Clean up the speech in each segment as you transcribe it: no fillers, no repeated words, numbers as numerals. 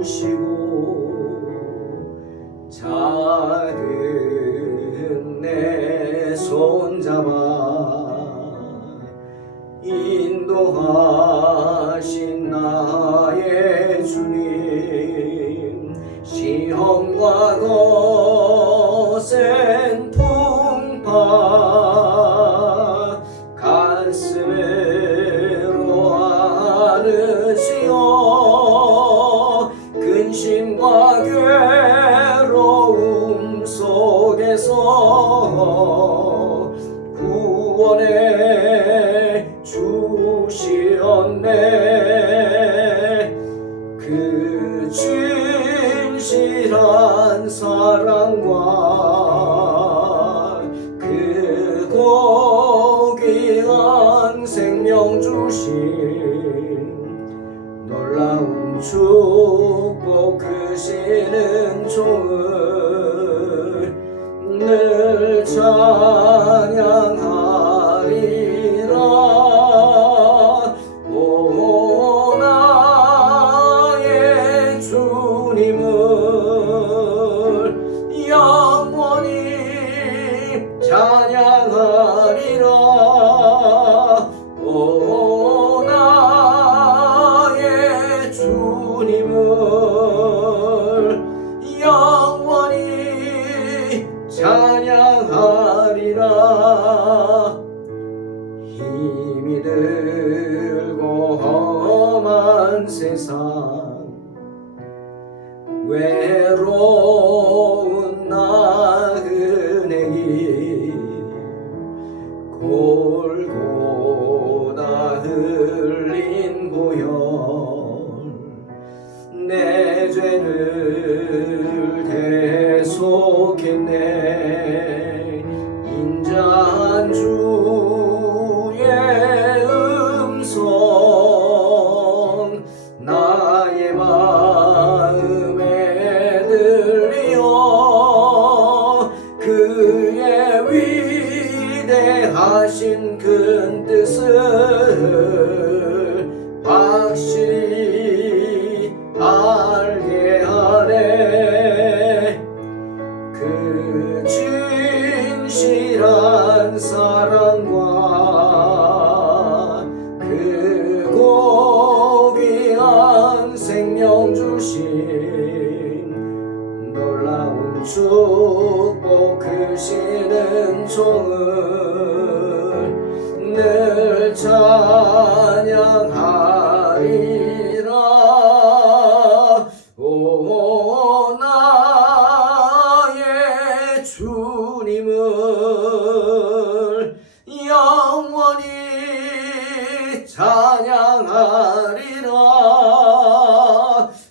주시고 작은 내 손잡아 인도하신 나의 주님, 시험과 거센 풍파 가슴으로 안으시어 근심과 괴로움 속에서 구원해 주시었네. 그 진실한 사랑과 그 고귀한 생명 주신 놀라운 축복 크시는 종을 늘 찬양하리라. 오 나의 주님을 영원히 찬양하리라. 오 나의 주님을 영원히 찬양하리라. 힘이 들고 험한 세상 외로운 나그네기 골고다 흘린 보혈 내 죄를 대속했네. 인자한 주의 음성 나의 마음에 들리어 그의 위대하신 큰 뜻을 확실히 알게 하네. 그 진실한 사랑과 그 고귀한 생명 주신 놀라운 축복 크시는 종을 늘 찬양하리라. 오 나의 주님을 영원히 찬양하리라.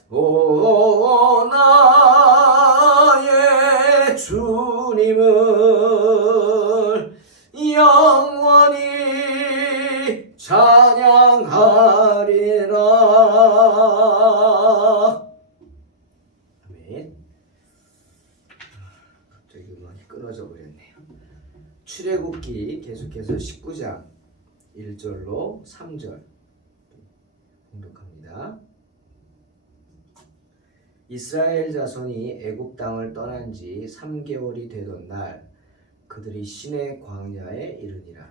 오 나의 주님을 영원히 찬양하리라. 아멘. 갑자기 음악이 끊어져 버렸네요. 출애굽기 계속해서 19장 1절로 3절 봉독합니다. 이스라엘 자손이 애굽 땅을 떠난 지 3개월이 되던 날 그들이 시내 광야에 이르니라.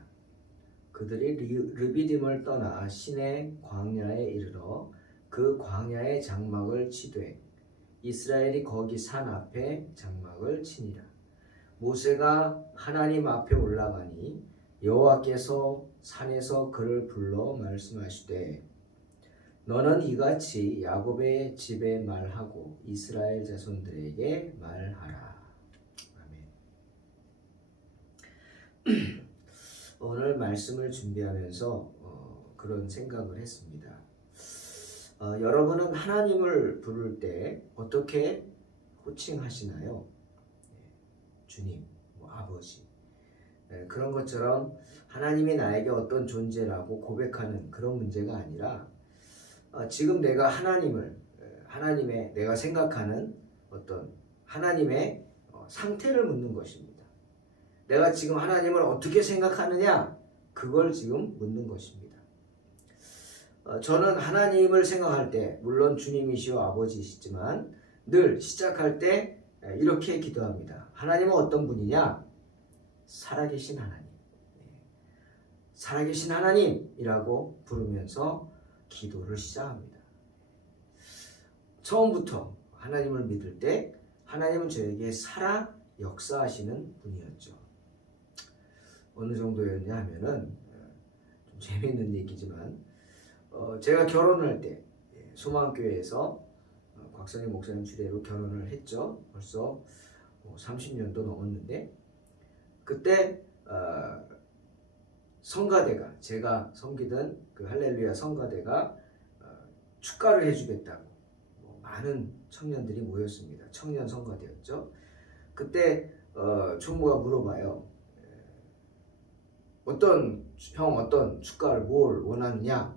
그들이 르비딤을 떠나 시내 광야에 이르러 그 광야의 장막을 치되 이스라엘이 거기 산 앞에 장막을 치니라. 모세가 하나님 앞에 올라가니 여호와께서 산에서 그를 불러 말씀하시되 너는 이같이 야곱의 집에 말하고 이스라엘 자손들에게 말하라. 아멘. 오늘 말씀을 준비하면서 그런 생각을 했습니다. 여러분은 하나님을 부를 때 어떻게 호칭하시나요? 주님, 아버지. 그런 것처럼 하나님이 나에게 어떤 존재라고 고백하는 그런 문제가 아니라 지금 내가 하나님의 내가 생각하는 어떤 하나님의 상태를 묻는 것입니다. 내가 지금 하나님을 어떻게 생각하느냐? 그걸 지금 묻는 것입니다. 저는 하나님을 생각할 때 물론 주님이시오 아버지시지만 늘 시작할 때 이렇게 기도합니다. 하나님은 어떤 분이냐? 살아계신 하나님. 살아계신 하나님이라고 부르면서 기도를 시작합니다. 처음부터 하나님을 믿을 때 하나님은 저에게 살아 역사하시는 분이었죠. 어느 정도였냐 하면은 좀 재미있는 얘기지만 제가 결혼할 때 소망교회에서 곽선희 목사님 주례로 결혼을 했죠. 벌써 30년도 넘었는데 그때 성가대가 제가 섬기던 그 할렐루야 성가대가 축가를 해주겠다고 많은 청년들이 모였습니다. 청년 성가대였죠. 그때 총무가 물어봐요. 어떤 축가를 뭘 원하느냐?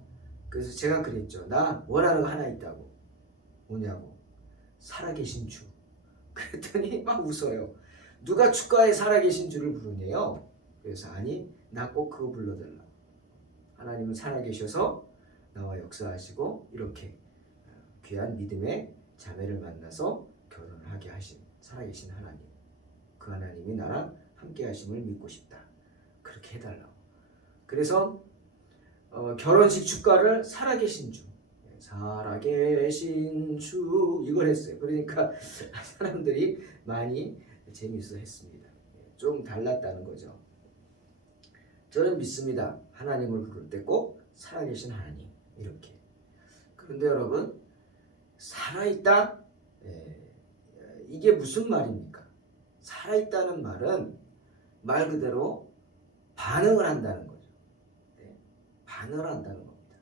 그래서 제가 그랬죠. 나 원하는 거 하나 있다고. 뭐냐고? 살아계신 주. 그랬더니 막 웃어요. 누가 축가에 살아계신 주를 부르네요. 그래서 아니 나 꼭 그거 불러달라. 하나님은 살아계셔서 나와 역사하시고 이렇게 귀한 믿음의 자매를 만나서 결혼을 하게 하신 살아계신 하나님. 그 하나님이 나랑 함께 하심을 믿고 싶다. 그렇게 해달라고. 그래서 결혼식 축가를 살아계신 주. 살아계신 주 이걸 했어요. 그러니까 사람들이 많이 재미있어 했습니다. 좀 달랐다는 거죠. 저는 믿습니다. 하나님을 부를 때 꼭 살아계신 하나님 이렇게. 그런데 여러분 살아있다? 이게 무슨 말입니까? 살아있다는 말은 말 그대로 반응을 한다는 거죠. 반응을 한다는 겁니다.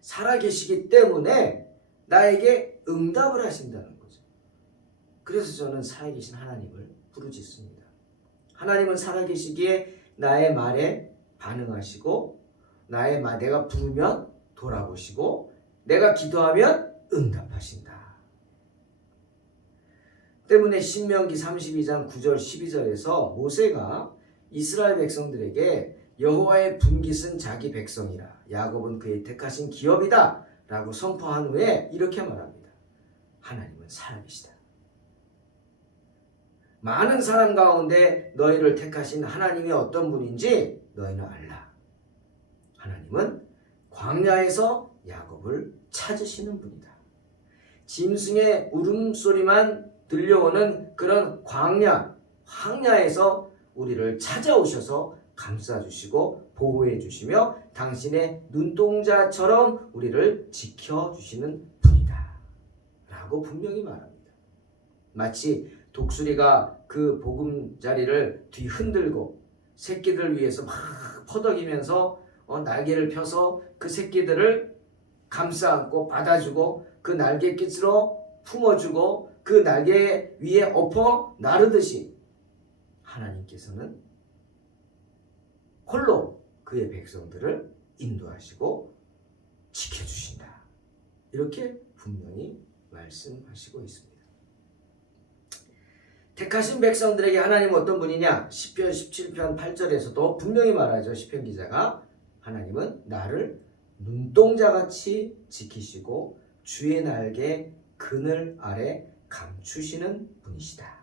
살아계시기 때문에 나에게 응답을 하신다는 거죠. 그래서 저는 살아계신 하나님을 부르짖습니다. 하나님은 살아계시기에 나의 말에 반응하시고 내가 부르면 돌아보시고 내가 기도하면 응답하신다. 때문에 신명기 32장 9절 12절에서 모세가 이스라엘 백성들에게 여호와의 분깃은 자기 백성이라 야곱은 그의 택하신 기업이다 라고 선포한 후에 이렇게 말합니다. 하나님은 살아계시다. 많은 사람 가운데 너희를 택하신 하나님이 어떤 분인지 너희는 알라. 하나님은 광야에서 야곱을 찾으시는 분이다. 짐승의 울음소리만 들려오는 그런 황야에서 우리를 찾아오셔서 감싸주시고 보호해주시며 당신의 눈동자처럼 우리를 지켜주시는 분이다 라고 분명히 말합니다. 마치 독수리가 그 보금자리를 뒤흔들고 새끼들 위해서 막 퍼덕이면서 날개를 펴서 그 새끼들을 감싸안고 받아주고 그 날개깃으로 품어주고 그 날개 위에 엎어 나르듯이 하나님께서는 홀로 그의 백성들을 인도하시고 지켜주신다. 이렇게 분명히 말씀하시고 있습니다. 택하신 백성들에게 하나님은 어떤 분이냐? 시편 17편 8절에서도 분명히 말하죠. 시편 기자가 하나님은 나를 눈동자같이 지키시고 주의 날개 그늘 아래 감추시는 분이시다.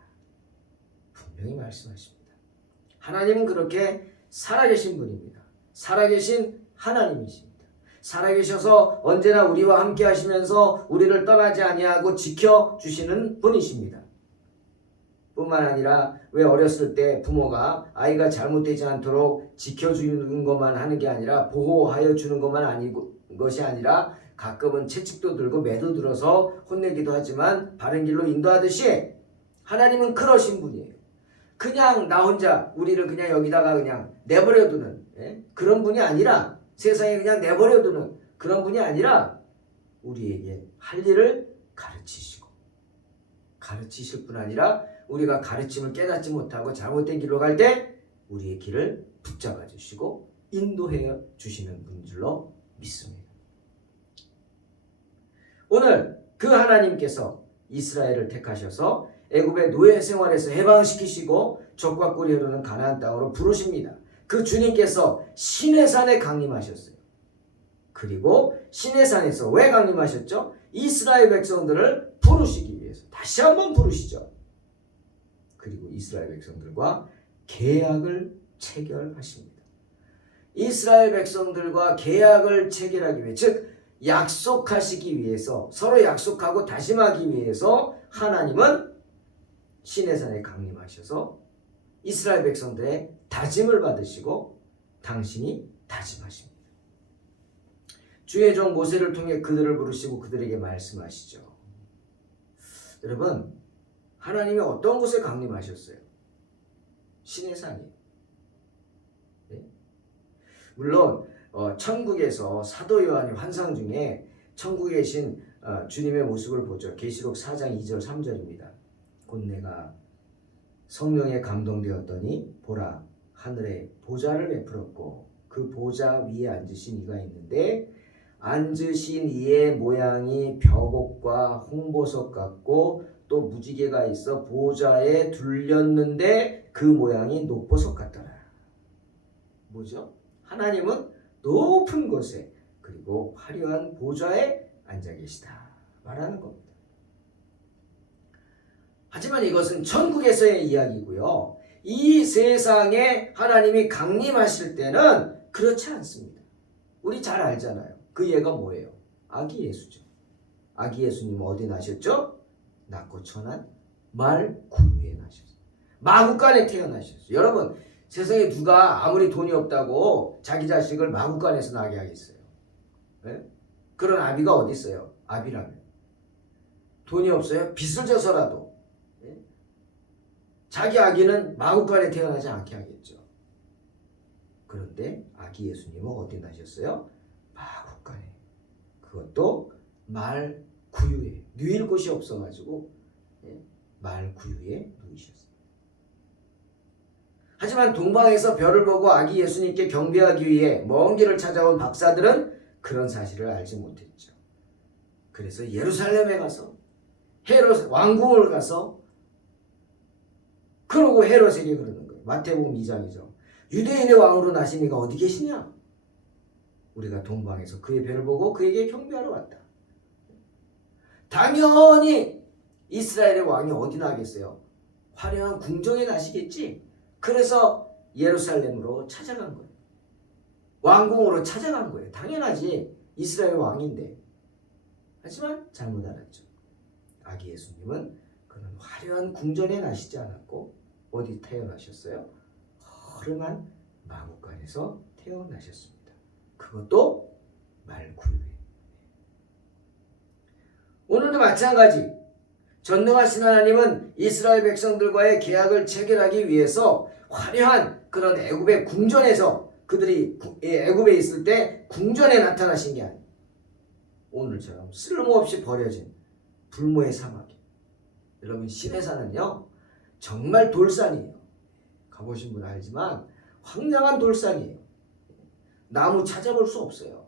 분명히 말씀하십니다. 하나님은 그렇게 살아계신 분입니다. 살아계신 하나님이십니다. 살아계셔서 언제나 우리와 함께 하시면서 우리를 떠나지 아니하고 지켜주시는 분이십니다. 뿐만 아니라 왜 어렸을 때 부모가 아이가 잘못되지 않도록 지켜주는 것만 하는 게 아니라 보호하여 주는 것이 아니라 가끔은 채찍도 들고 매도 들어서 혼내기도 하지만 바른 길로 인도하듯이 하나님은 그러신 분이에요. 그냥 나 혼자 우리를 그냥 여기다가 그냥 내버려두는 그런 분이 아니라 세상에 그냥 내버려두는 그런 분이 아니라 우리에게 할 일을 가르치실 뿐 아니라 우리가 가르침을 깨닫지 못하고 잘못된 길로 갈 때 우리의 길을 붙잡아 주시고 인도해 주시는 분인 줄로 믿습니다. 오늘 그 하나님께서 이스라엘을 택하셔서 애굽의 노예 생활에서 해방시키시고 적과 꿀이 흐르는 가나안 땅으로 부르십니다. 그 주님께서 시내산에 강림하셨어요. 그리고 시내산에서 왜 강림하셨죠? 이스라엘 백성들을 부르시기 위해서 다시 한번 부르시죠. 그리고 이스라엘 백성들과 계약을 체결하십니다. 이스라엘 백성들과 계약을 체결하기 위해, 즉 약속하시기 위해서, 서로 약속하고 다짐하기 위해서 하나님은 시내산에 강림하셔서 이스라엘 백성들의 다짐을 받으시고 당신이 다짐하십니다. 주의 종 모세를 통해 그들을 부르시고 그들에게 말씀하시죠. 여러분, 하나님이 어떤 곳에 강림하셨어요? 시내산이에요. 네? 물론 천국에서 사도 요한이 환상 중에 천국에 계신 주님의 모습을 보죠. 계시록 4장 2절 3절입니다. 곧 내가 성령에 감동되었더니 보라 하늘에 보좌를 베풀었고 그 보좌 위에 앉으신 이가 있는데 앉으신 이의 모양이 벽옥과 홍보석 같고 또 무지개가 있어 보좌에 둘렸는데 그 모양이 녹보석 같더라. 뭐죠? 하나님은 높은 곳에 그리고 화려한 보좌에 앉아 계시다 말하는 겁니다. 하지만 이것은 천국에서의 이야기고요. 이 세상에 하나님이 강림하실 때는 그렇지 않습니다. 우리 잘 알잖아요. 그 예가 뭐예요? 아기 예수죠. 아기 예수님 어디 나셨죠? 낮고 천한 말 구유에 나셨어요. 마구간에 태어나셨어요. 여러분, 세상에 누가 아무리 돈이 없다고 자기 자식을 마구간에서 나게 하겠어요? 네? 그런 아비가 어디 있어요? 아비라면. 돈이 없어요? 빚을 져서라도 자기 아기는 마구간에 태어나지 않게 하겠죠. 그런데 아기 예수님은 어디 나셨어요? 마구간에. 그것도 말 구유에. 누일 곳이 없어가지고 말 구유에 누이셨어요. 하지만 동방에서 별을 보고 아기 예수님께 경배하기 위해 먼 길을 찾아온 박사들은 그런 사실을 알지 못했죠. 그래서 예루살렘에 가서 헤롯 왕궁을 가서 그러고 헤롯에게 그러는 거예요. 마태복음 2장이죠. 유대인의 왕으로 나신 이가 어디 계시냐? 우리가 동방에서 그의 별을 보고 그에게 경배하러 왔다. 당연히 이스라엘의 왕이 어디 나겠어요? 화려한 궁정에 나시겠지? 그래서 예루살렘으로 찾아간 거예요. 왕궁으로 찾아간 거예요. 당연하지. 이스라엘 왕인데. 하지만 잘못 알았죠. 아기 예수님은 그런 화려한 궁전에 나시지 않았고 어디 태어나셨어요? 허름한 마구간에서 태어나셨습니다. 그것도 말구유에. 오늘도 마찬가지. 전능하신 하나님은 이스라엘 백성들과의 계약을 체결하기 위해서 화려한 그런 애굽의 궁전에서 그들이 애굽에 있을 때 궁전에 나타나신 게 아니에요. 오늘처럼 쓸모없이 버려진 불모의 사막이에요. 여러분, 시내산은요 정말 돌산이에요. 가보신 분은 알지만 황량한 돌산이에요. 나무 찾아볼 수 없어요.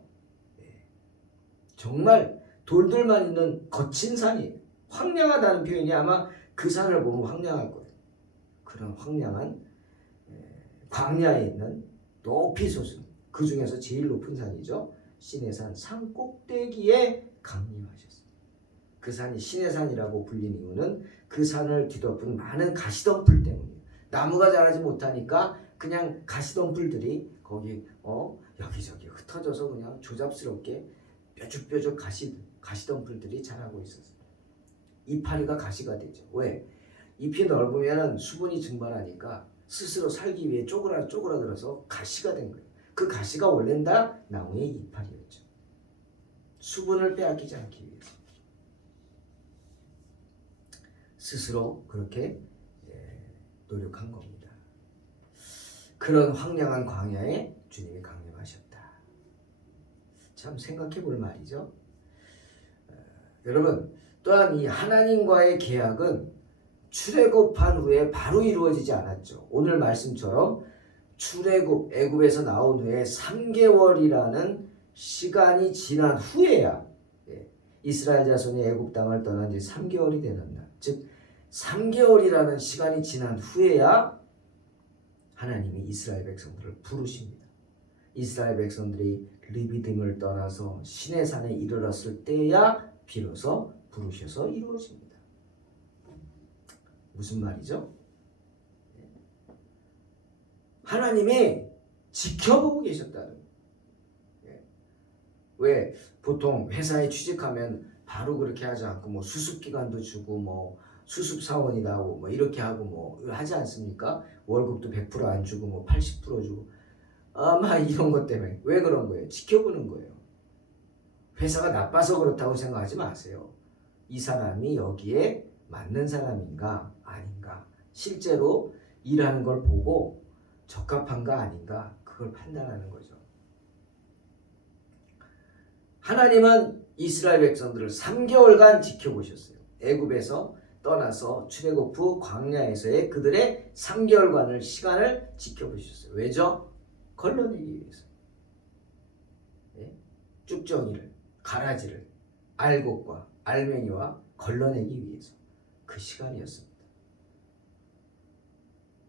정말 돌들만 있는 거친 산이에요. 황량하다는 표현이 아마 그 산을 보면 황량할 거예요. 그런 황량한 광야에 있는 높이 솟은 그 중에서 제일 높은 산이죠. 시내산 산 꼭대기에 강림하셨어요. 그 산이 시내산이라고 불린 이유는 그 산을 뒤덮은 많은 가시덤불 때문이에요. 나무가 자라지 못하니까 그냥 가시덤불들이 거기 여기저기 흩어져서 그냥 조잡스럽게 뾰족뾰족 가시덤불들이 자라고 있었어요. 이파리가 가시가 되죠. 왜? 잎이 넓으면 수분이 증발하니까 스스로 살기 위해 쪼그라들어서 가시가 된 거예요. 그 가시가 원래는 다 나무의 이파리였죠. 수분을 빼앗기지 않기 위해서. 스스로 그렇게 노력한 겁니다. 그런 황량한 광야에 주님이 강림하셨다. 참 생각해 볼 말이죠. 여러분, 또한 이 하나님과의 계약은 출애굽한 후에 바로 이루어지지 않았죠. 오늘 말씀처럼 출애굽 애굽에서 나온 후에 3개월이라는 시간이 지난 후에야 이스라엘 자손이 애굽 땅을 떠난 지 3개월이 되는 날, 즉 3개월이라는 시간이 지난 후에야 하나님이 이스라엘 백성들을 부르십니다. 이스라엘 백성들이 르비딤을 떠나서 시내산에 이르렀을 때야 비로소 부르셔서 이루어집니다. 무슨 말이죠? 하나님이 지켜보고 계셨다는 거예요. 왜 보통 회사에 취직하면 바로 그렇게 하지 않고 뭐 수습기간도 주고 뭐 수습사원이다 뭐 이렇게 하고 뭐 하지 않습니까? 월급도 100% 안 주고 뭐 80% 주고 아마 이런 것 때문에. 왜 그런 거예요? 지켜보는 거예요. 회사가 나빠서 그렇다고 생각하지 마세요. 이 사람이 여기에 맞는 사람인가 아닌가, 실제로 일하는 걸 보고 적합한가 아닌가, 그걸 판단하는 거죠. 하나님은 이스라엘 백성들을 3개월간 지켜보셨어요. 애굽에서 떠나서 출애굽 후 광야에서의 그들의 3개월간을 시간을 지켜보셨어요. 왜죠? 걸러내기 위해서. 쭉정이를, 가라지를, 알곡과 알맹이와 걸러내기 위해서 그 시간이었습니다.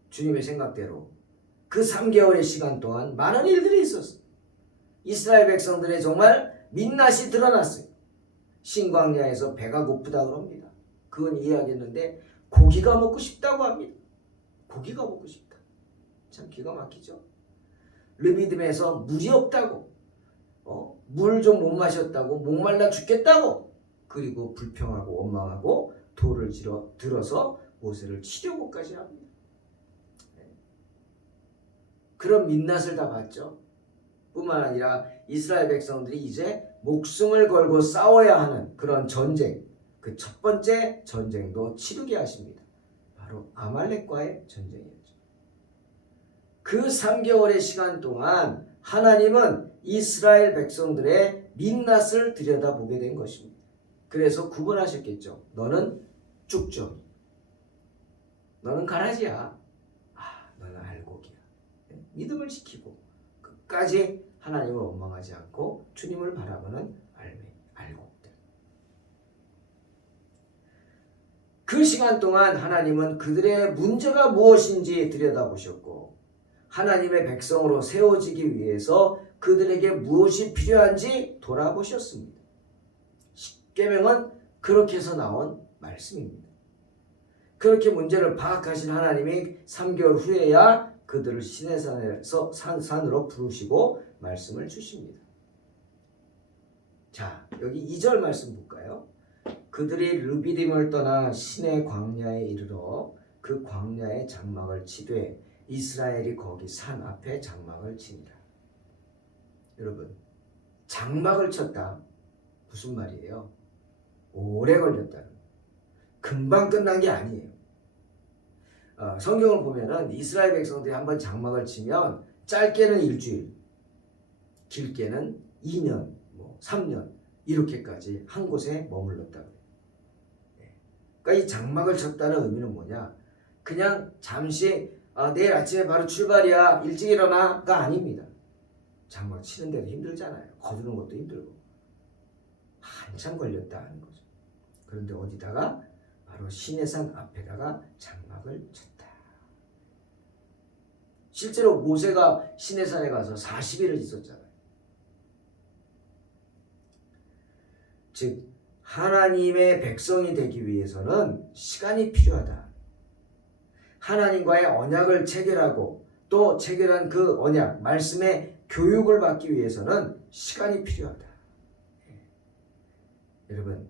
주님의 생각대로 그 3개월의 시간 동안 많은 일들이 있었어요. 이스라엘 백성들의 정말 민낯이 드러났어요. 신광야에서 배가 고프다 그럽니다. 그건 이해하겠는데 고기가 먹고 싶다고 합니다. 고기가 먹고 싶다. 참 기가 막히죠. 르비딤에서 물이 없다고, 물 좀 못 마셨다고, 목말라 죽겠다고, 그리고 불평하고 원망하고 돌을 들어서 모세를 치려고까지 합니다. 그런 민낯을 다 봤죠. 뿐만 아니라 이스라엘 백성들이 이제 목숨을 걸고 싸워야 하는 그런 전쟁, 그 첫 번째 전쟁도 치르게 하십니다. 바로 아말렉과의 전쟁이었죠. 그 3개월의 시간 동안 하나님은 이스라엘 백성들의 민낯을 들여다보게 된 것입니다. 그래서 구분하셨겠죠. 너는 쭉정이, 너는 가라지야, 너는 알곡이야. 믿음을 지키고 끝까지 하나님을 원망하지 않고 주님을 바라보는 알곡들. 그 시간 동안 하나님은 그들의 문제가 무엇인지 들여다보셨고 하나님의 백성으로 세워지기 위해서 그들에게 무엇이 필요한지 돌아보셨습니다. 십계명은 그렇게 해서 나온 말씀입니다. 그렇게 문제를 파악하신 하나님이 3개월 후에야 그들을 시내산에서 산으로 부르시고 말씀을 주십니다. 자, 여기 2절 말씀 볼까요? 그들이 르비딤을 떠나 시내 광야에 이르러 그 광야에 장막을 치되 이스라엘이 거기 산 앞에 장막을 치니라. 여러분, 장막을 쳤다. 무슨 말이에요? 오래 걸렸다는, 금방 끝난 게 아니에요. 성경을 보면은 이스라엘 백성들이 한번 장막을 치면 짧게는 일주일, 길게는 2년, 3년 이렇게까지 한 곳에 머물렀다고 해요. 그러니까 이 장막을 쳤다는 의미는 뭐냐? 그냥 잠시 내일 아침에 바로 출발이야, 일찍 일어나가 아닙니다. 장막 치는데도 힘들잖아요. 거두는 것도 힘들고 한참 걸렸다는 거죠. 그런데 어디다가? 바로 시내산 앞에다가 장막을 쳤다. 실제로 모세가 시내산에 가서 40일을 있었잖아요. 즉 하나님의 백성이 되기 위해서는 시간이 필요하다. 하나님과의 언약을 체결하고 또 체결한 그 언약, 말씀의 교육을 받기 위해서는 시간이 필요하다. 여러분,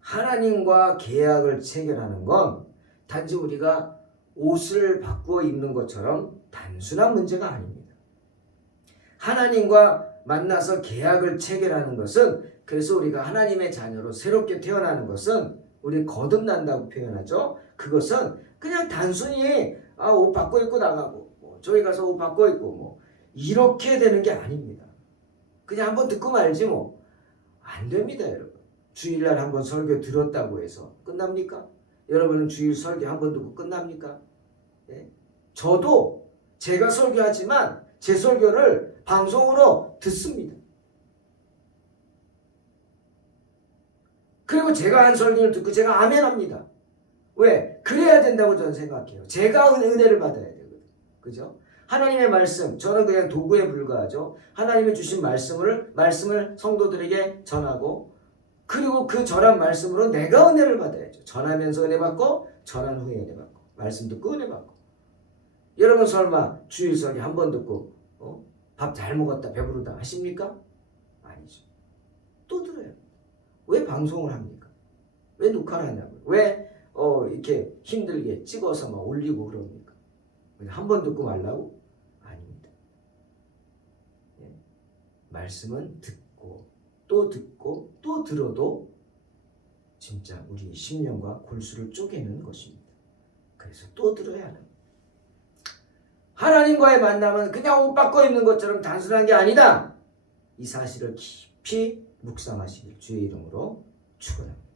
하나님과 계약을 체결하는 건 단지 우리가 옷을 바꾸어 입는 것처럼 단순한 문제가 아닙니다. 하나님과 만나서 계약을 체결하는 것은, 그래서 우리가 하나님의 자녀로 새롭게 태어나는 것은, 우리 거듭난다고 표현하죠. 그것은 그냥 단순히 옷 바꿔 입고 나가고 저기 가서 옷 바꿔 입고 이렇게 되는 게 아닙니다. 그냥 한번 듣고 말지 안 됩니다. 여러분, 주일날 한번 설교 들었다고 해서 끝납니까? 여러분은 주일 설교 한번 듣고 끝납니까? 네? 저도 제가 설교하지만 제 설교를 방송으로 듣습니다. 그리고 제가 한 설교를 듣고 제가 아멘합니다. 왜? 그래야 된다고 저는 생각해요. 제가 은혜를 받아야 되거든요. 그죠? 하나님의 말씀, 저는 그냥 도구에 불과하죠. 하나님이 주신 말씀을 성도들에게 전하고, 그리고 그 전한 말씀으로 내가 은혜를 받아야죠. 전하면서 은혜 받고, 전한 후에 은혜 받고, 말씀 듣고 은혜 받고. 여러분 설마 주일 설교 한 번 듣고 밥 잘 먹었다 배부르다 하십니까? 아니죠. 또 들어요. 왜 방송을 합니까? 왜 녹화를 하냐고요? 왜 이렇게 힘들게 찍어서 막 올리고 그럽니까? 한 번 듣고 말라고? 아닙니다. 예. 말씀은 듣고 또 들어도 진짜 우리 심령과 골수를 쪼개는 것입니다. 그래서 또 들어야 하는. 하나님과의 만남은 그냥 옷 바꿔 입는 것처럼 단순한 게 아니다. 이 사실을 깊이 묵상하시길 주의 이름으로 축원합니다.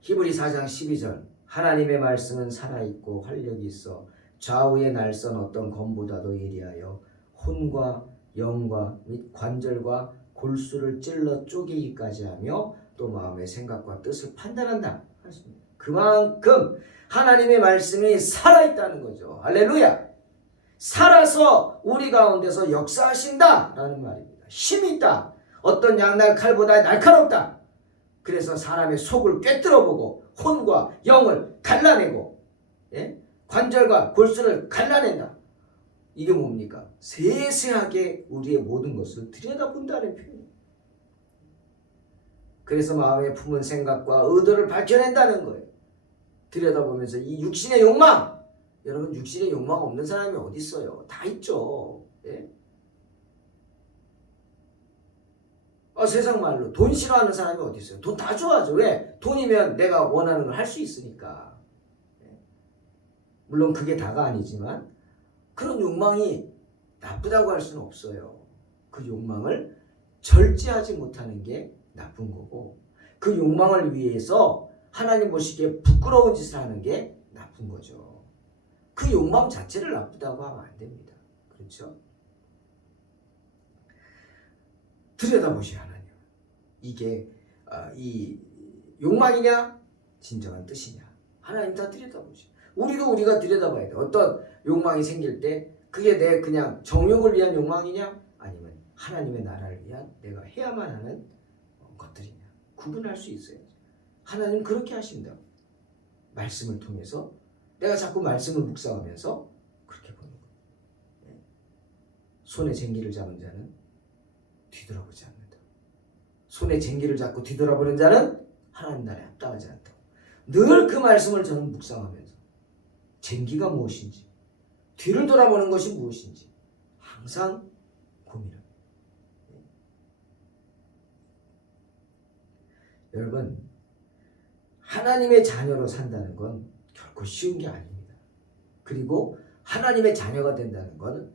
히브리 4장 12절 하나님의 말씀은 살아있고 활력이 있어 좌우에 날선 어떤 검보다도 예리하여 혼과 영과 및 관절과 골수를 찔러 쪼개기까지 하며 또 마음의 생각과 뜻을 판단한다. 그만큼 하나님의 말씀이 살아있다는 거죠. 할렐루야. 살아서 우리 가운데서 역사하신다 라는 말입니다. 힘이 있다. 어떤 양날 칼보다 날카롭다. 그래서 사람의 속을 꿰뚫어보고 혼과 영을 갈라내고 관절과 골수를 갈라낸다. 이게 뭡니까? 세세하게 우리의 모든 것을 들여다본다는 표현이에요. 그래서 마음에 품은 생각과 의도를 밝혀낸다는 거예요. 들여다보면서 이 육신의 욕망, 여러분 육신의 욕망 없는 사람이 어디 있어요? 다 있죠. 예? 세상 말로 돈 싫어하는 사람이 어디 있어요? 돈 다 좋아하죠. 왜? 돈이면 내가 원하는 걸 할 수 있으니까. 예? 물론 그게 다가 아니지만 그런 욕망이 나쁘다고 할 수는 없어요. 그 욕망을 절제하지 못하는 게 나쁜 거고, 그 욕망을 위해서 하나님 보시기에 부끄러운 짓을 하는 게 나쁜 거죠. 그 욕망 자체를 나쁘다고 하면 안 됩니다. 그렇죠? 들여다보시오 하나님. 이게 이 욕망이냐 진정한 뜻이냐 하나님 다 들여다보시오. 우리가 들여다봐야 돼. 어떤 욕망이 생길 때 그게 내 그냥 정욕을 위한 욕망이냐 아니면 하나님의 나라를 위한 내가 해야만 하는 것들이냐 구분할 수 있어야죠. 하나님 그렇게 하신다. 말씀을 통해서 내가 자꾸 말씀을 묵상하면서 그렇게 보는 거예요. 손에 쟁기를 잡은 자는 뒤돌아보지 않는다. 손에 쟁기를 잡고 뒤돌아보는 자는 하나님 나라에 합당하지 않다. 늘 그 말씀을 저는 묵상하면서 쟁기가 무엇인지 뒤를 돌아보는 것이 무엇인지 항상 고민합니다. 여러분 하나님의 자녀로 산다는 건 결코 쉬운 게 아닙니다. 그리고 하나님의 자녀가 된다는 건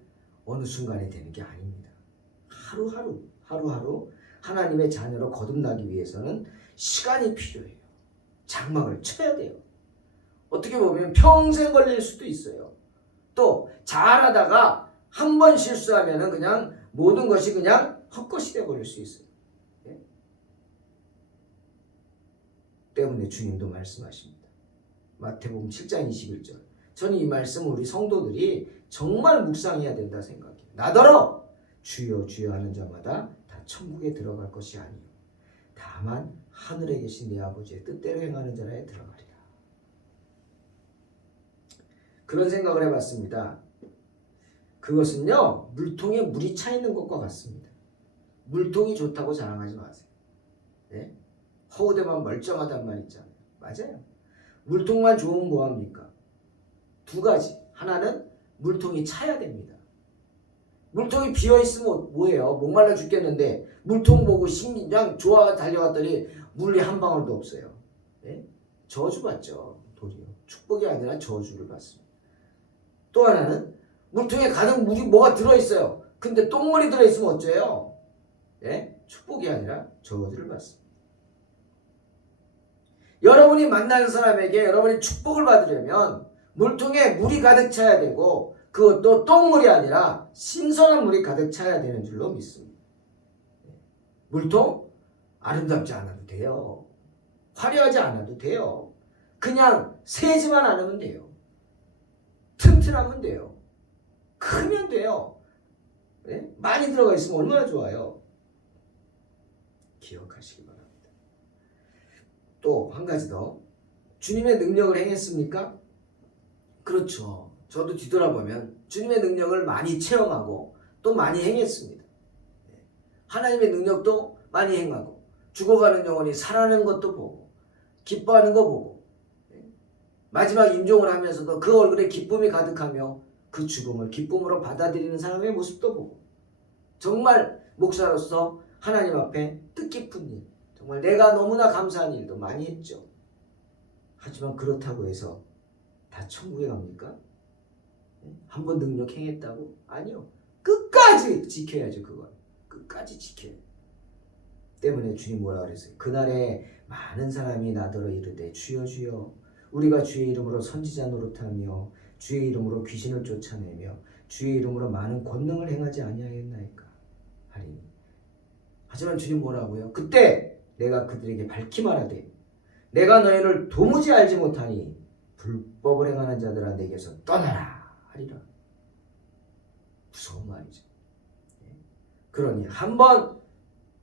어느 순간에 되는 게 아닙니다. 하루하루 하나님의 자녀로 거듭나기 위해서는 시간이 필요해요. 장막을 쳐야 돼요. 어떻게 보면 평생 걸릴 수도 있어요. 또 잘하다가 한 번 실수하면 그냥 모든 것이 그냥 헛것이 되어버릴 수 있어요. 때문에 주님도 말씀하십니다. 마태복음 7장 21절. 저는 이 말씀 우리 성도들이 정말 묵상해야 된다 생각해요. 나더러 주여 주여 하는 자마다 다 천국에 들어갈 것이 아니요 다만 하늘에 계신 내 아버지의 뜻대로 행하는 자라에 들어가리라. 그런 생각을 해봤습니다. 그것은요 물통에 물이 차 있는 것과 같습니다. 물통이 좋다고 자랑하지 마세요. 네? 허우대만 멀쩡하단 말 있잖아요. 맞아요. 물통만 좋으면 뭐합니까? 두 가지. 하나는 물통이 차야 됩니다. 물통이 비어있으면 뭐예요? 목말라 죽겠는데 물통 보고 그냥 좋아 달려갔더니 물이 한 방울도 없어요. 네? 저주받죠. 도리어. 축복이 아니라 저주를 받습니다. 또 하나는 물통에 가득 물이 뭐가 들어있어요. 근데 똥물이 들어있으면 어째요? 네? 축복이 아니라 저주를 받습니다. 여러분이 만나는 사람에게 여러분이 축복을 받으려면 물통에 물이 가득 차야 되고 그것도 똥물이 아니라 신선한 물이 가득 차야 되는 줄로 믿습니다. 물통 아름답지 않아도 돼요. 화려하지 않아도 돼요. 그냥 새지만 않으면 돼요. 튼튼하면 돼요. 크면 돼요. 네? 많이 들어가 있으면 얼마나 좋아요. 기억하시기 바랍니다. 또 한 가지 더. 주님의 능력을 행했습니까? 그렇죠. 저도 뒤돌아보면 주님의 능력을 많이 체험하고 또 많이 행했습니다. 하나님의 능력도 많이 행하고 죽어가는 영혼이 살아나는 것도 보고 기뻐하는 거 보고 마지막 임종을 하면서도 그 얼굴에 기쁨이 가득하며 그 죽음을 기쁨으로 받아들이는 사람의 모습도 보고 정말 목사로서 하나님 앞에 뜻깊은 일, 정말 내가 너무나 감사한 일도 많이 했죠. 하지만 그렇다고 해서 다 천국에 갑니까? 한번 능력 행했다고? 아니요. 끝까지 지켜야죠. 그건 끝까지 지켜야 돼요. 때문에 주님 뭐라 그랬어요? 그날에 많은 사람이 나더러 이르되 주여 주여 우리가 주의 이름으로 선지자 노릇하며 주의 이름으로 귀신을 쫓아내며 주의 이름으로 많은 권능을 행하지 아니하였나이까 하리니. 하지만 주님 뭐라고요? 그때 내가 그들에게 밝히 말하되 내가 너희를 도무지 알지 못하니 불법을 행하는 자들아 내게서 떠나라 하리라. 무서운 말이죠. 그러니 한번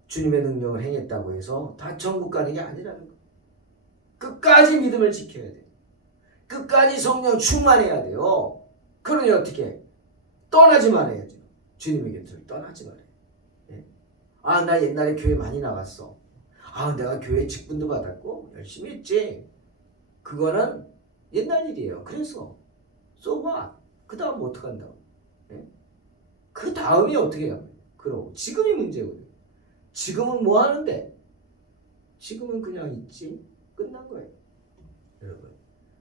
주님의 능력을 행했다고 해서 다 천국 가는 게 아니라는 거예요. 끝까지 믿음을 지켜야 돼요. 끝까지 성령 충만해야 돼요. 그러니 어떻게? 떠나지 말아야죠. 주님의 곁을 떠나지 말아요. 아, 나 옛날에 교회 많이 나갔어. 아, 내가 교회 직분도 받았고 열심히 했지. 그거는 옛날 일이에요. 그래서 so what? 그 다음 뭐 어떡한다고? 그 다음이 어떻게 해요? 그러고 지금이 문제거든요. 지금은 뭐 하는데? 지금은 그냥 있지. 끝난 거예요. 여러분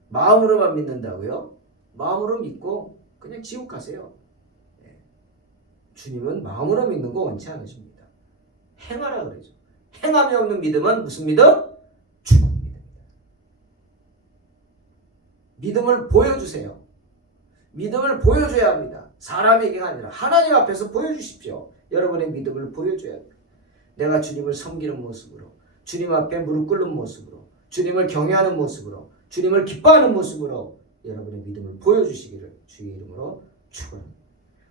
마음으로만 믿는다고요? 마음으로 믿고 그냥 지옥 가세요. 주님은 마음으로 믿는 거 원치 않으십니다. 행하라 그러죠. 행함이 없는 믿음은 무슨 믿음? 죽은 믿음입니다. 믿음을 보여주세요. 믿음을 보여줘야 합니다. 사람에게가 아니라 하나님 앞에서 보여주십시오. 여러분의 믿음을 보여줘야 합니다. 내가 주님을 섬기는 모습으로, 주님 앞에 무릎 꿇는 모습으로, 주님을 경외하는 모습으로, 주님을 기뻐하는 모습으로 여러분의 믿음을 보여주시기를 주의 이름으로 축원합니다.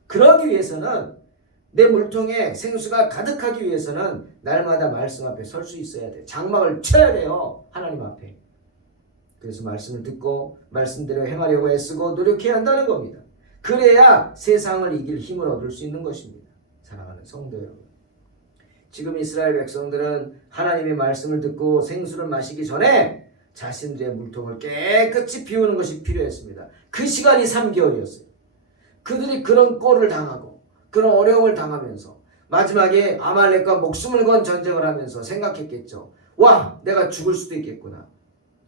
그러기 위해서는 내 물통에 생수가 가득하기 위해서는 날마다 말씀 앞에 설 수 있어야 돼. 장막을 쳐야 돼요. 하나님 앞에. 그래서 말씀을 듣고 말씀대로 행하려고 애쓰고 노력해야 한다는 겁니다. 그래야 세상을 이길 힘을 얻을 수 있는 것입니다. 사랑하는 성도 여러분, 지금 이스라엘 백성들은 하나님의 말씀을 듣고 생수를 마시기 전에 자신들의 물통을 깨끗이 비우는 것이 필요했습니다. 그 시간이 3개월이었어요. 그들이 그런 꼴을 당하고 그런 어려움을 당하면서 마지막에 아말렉과 목숨을 건 전쟁을 하면서 생각했겠죠. 와, 내가 죽을 수도 있겠구나.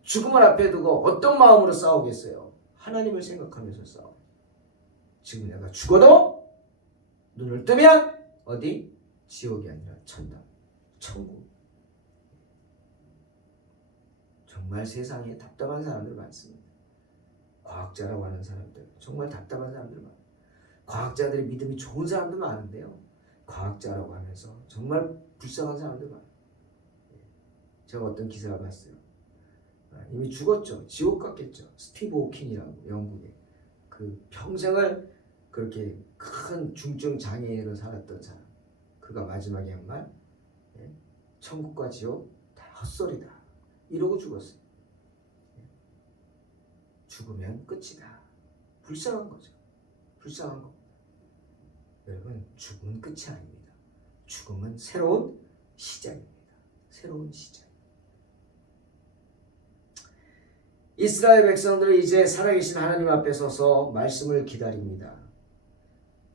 죽음을 앞에 두고 어떤 마음으로 싸우겠어요? 하나님을 생각하면서 싸워요. 지금 내가 죽어도 눈을 뜨면 어디? 지옥이 아니라 천당, 천국. 정말 세상에 답답한 사람들 많습니다. 과학자라고 하는 사람들 정말 답답한 사람들 많아요. 과학자들의 믿음이 좋은 사람도 많은데요. 과학자라고 하면서 정말 불쌍한 사람들 많아요. 제가 어떤 기사를 봤어요. 이미 죽었죠. 지옥 갔겠죠. 스티브 호킹이라고 영국에 그 평생을 그렇게 큰 중증 장애로 살았던 사람. 그가 마지막에 한 말, 천국과 지옥 다 헛소리다. 이러고 죽었어요. 죽으면 끝이다. 불쌍한 거죠. 불쌍한 거. 여러분, 죽음은 끝이 아닙니다. 죽음은 새로운 시작입니다. 새로운 시작. 이스라엘 백성들은 이제 살아계신 하나님 앞에 서서 말씀을 기다립니다.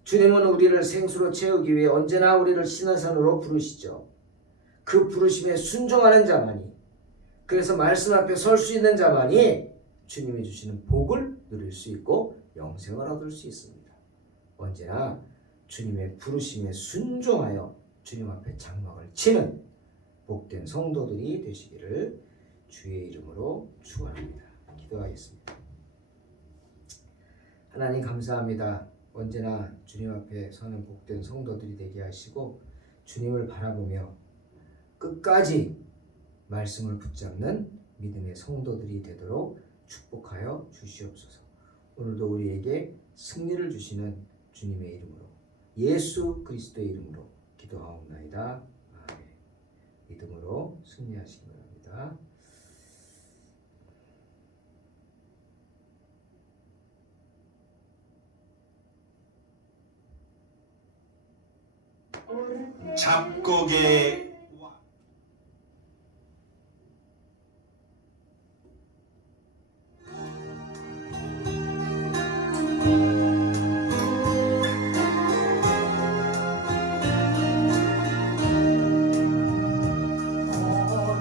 주님은 우리를 생수로 채우기 위해 언제나 우리를 시내산으로 부르시죠. 그 부르심에 순종하는 자만이, 그래서 말씀 앞에 설 수 있는 자만이 주님이 주시는 복을 누릴 수 있고 영생을 얻을 수 있습니다. 언제나 주님의 부르심에 순종하여 주님 앞에 장막을 치는 복된 성도들이 되시기를 주의 이름으로 축원합니다. 기도하겠습니다. 하나님 감사합니다. 언제나 주님 앞에 서는 복된 성도들이 되게 하시고 주님을 바라보며 끝까지 말씀을 붙잡는 믿음의 성도들이 되도록 축복하여 주시옵소서. 오늘도 우리에게 승리를 주시는 주님의 이름으로 예수 그리스도의 이름으로 기도하옵나이다. 아멘. 믿음으로 승리하시기 바랍니다. 잡곡의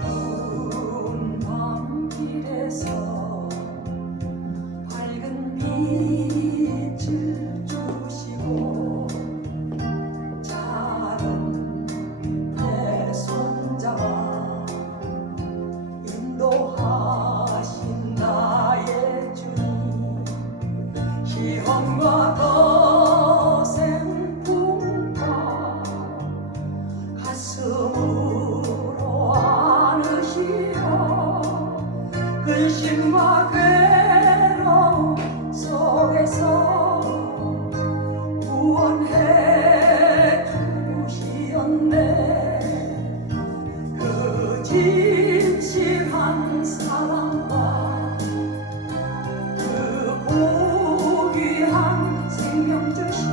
어두운 밤길에서 밝은 빛을 주시고 작은 내 손잡아 인도하신 나의 주님 희망과 거센풍과 가슴으로 안으시어 근심과 괴로움 속에서 구원해 주시었네. 그 진실한 사랑과 그 고귀한 생명 주신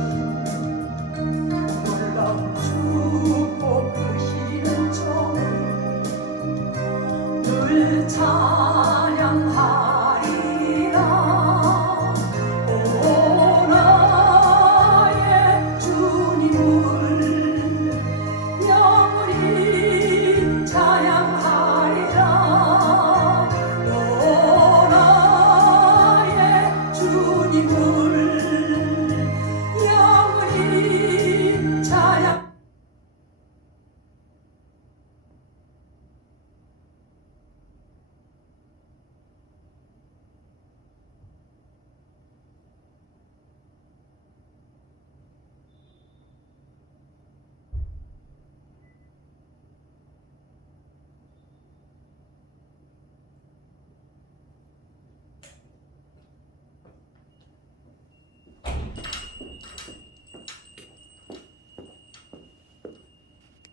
놀라운 축복 주시는 종을 늘 찬양하리.